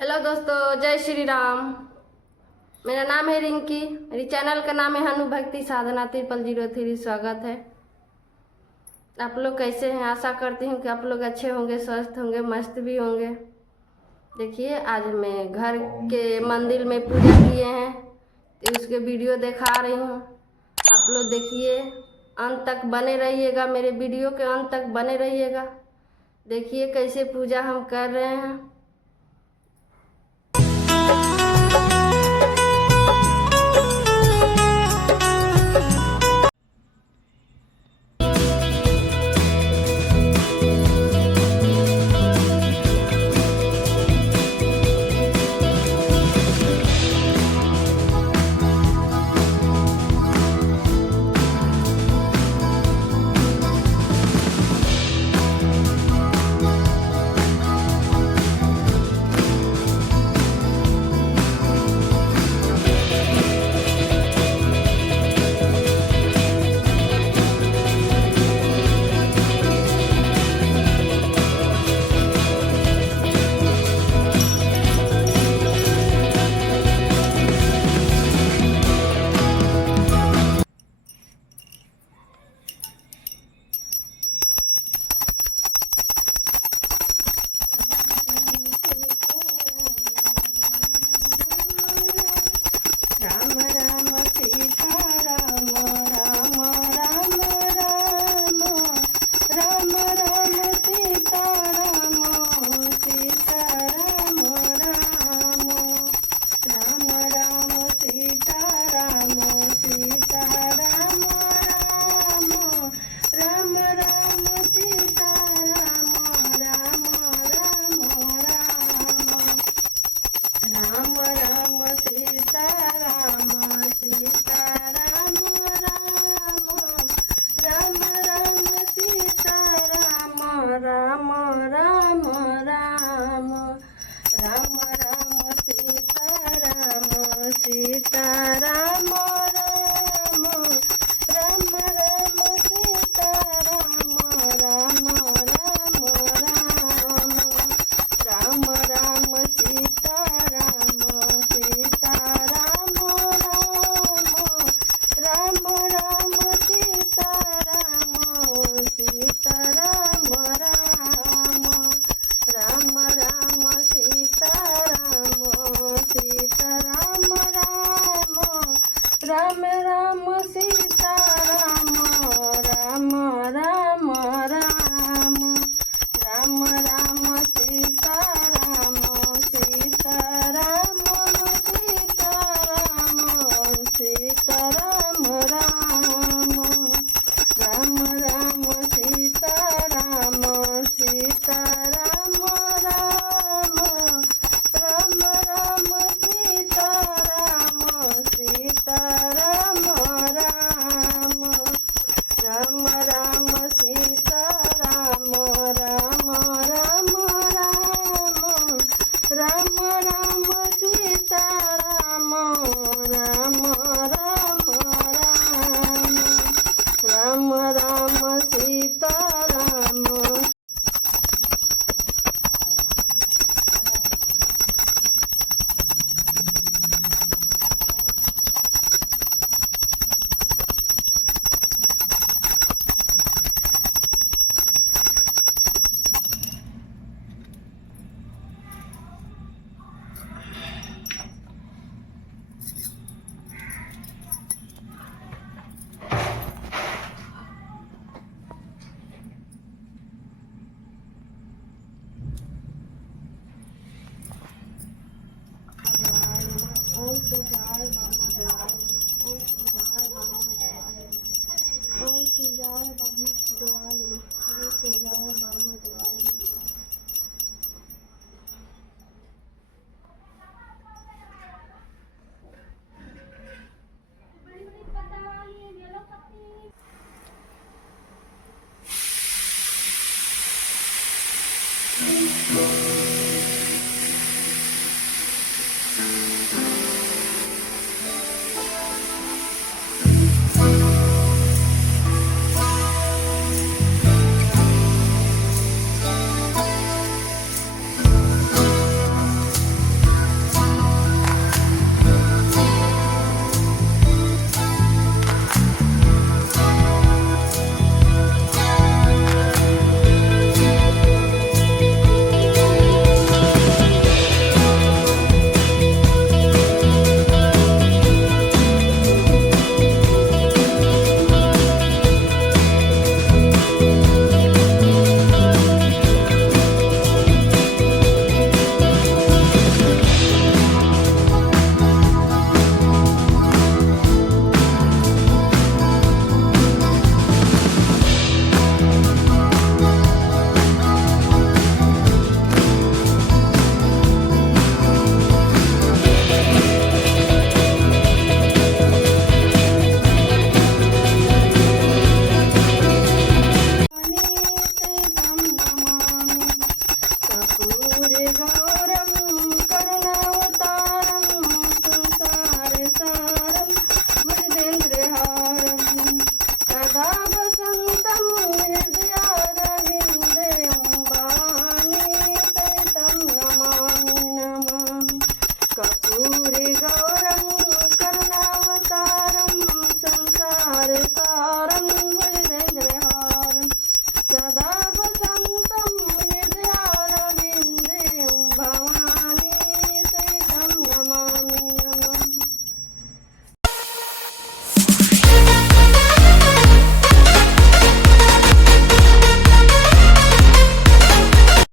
Hello दोस्तों, जय श्री राम। मेरा नाम है रिंकी। मेरी चैनल का नाम है हनु भक्ति साधना 303। स्वागत है। आप लोग कैसे हैं? आशा करती हूँ कि आप लोग अच्छे होंगे, स्वस्थ होंगे, मस्त भी होंगे। देखिए, आज मैं घर के मंदिर में पूजा किए हैं तो उसके वीडियो दिखा रही हूँ। आप लोग देखिए, अंत तक बने रहिएगा, मेरे वीडियो के अंत तक बने रहिएगा। देखिए कैसे पूजा हम कर रहे हैं। राम राम सीता राम, राम राम राम, राम राम सीता राम, सीता राम राम, राम राम सीता राम, सीता राम राम, राम राम सीता राम, राम राम राम, राम राम सीता राम, सीता राम राम, राम राम सीता राम, राम राम राम, राम राम सीता राम, सीता राम।